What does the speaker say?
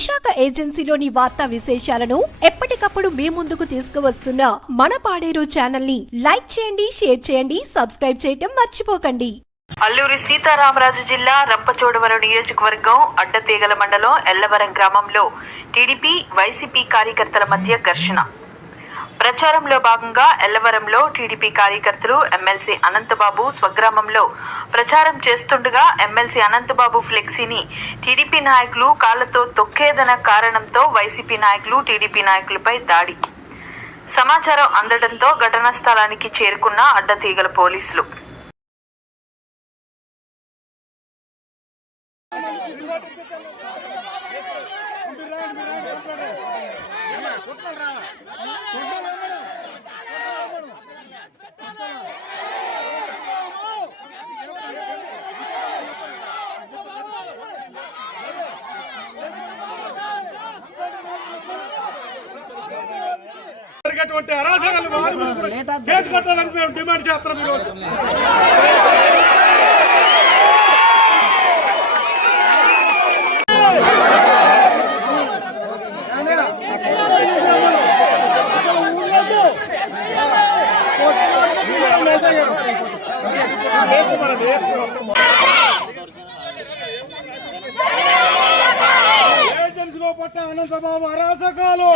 విశాఖ ఏజెన్సీలోని వార్తా విశేషాలను ఎప్పటికప్పుడు మీ ముందుకు తీసుకువస్తున్న మన పాడేరు ఛానల్ని లైక్ చేయండి షేర్ చేయండి సబ్స్క్రైబ్ చేయటం మర్చిపోకండి. అల్లూరి సీతారామరాజు జిల్లా రంపచోడవరం నియోజకవర్గం అడ్డతీగల మండలం ఎల్లవరం గ్రామంలో టీడీపీ వైసీపీ కార్యకర్తల మధ్య ఘర్షణ. ప్రచారంలో భాగంగా ఎల్లవరంలో టీడీపీ కార్యకర్తలు ఎమ్మెల్సీ అనంతబాబు స్వగ్రామంలో ప్రచారం చేస్తుండగా ఎమ్మెల్సీ అనంతబాబు ఫ్లెక్సీని టీడీపీ నాయకులు కాళ్ళతో తొక్కేదన కారణంతో వైసీపీ నాయకులు టీడీపీ నాయకులపై దాడి. సమాచారం అందడంతో ఘటనా స్థలానికి చేరుకున్న అడ్డతీగల పోలీసులు. జరిగేటువంటి అరాచకాలు వాడి కేసు కట్టాలని మేము డిమాండ్ చేస్తున్నాం ఈరోజు. ఏజెన్సీలో పట్ల అనంతబాబు అరాసకాలు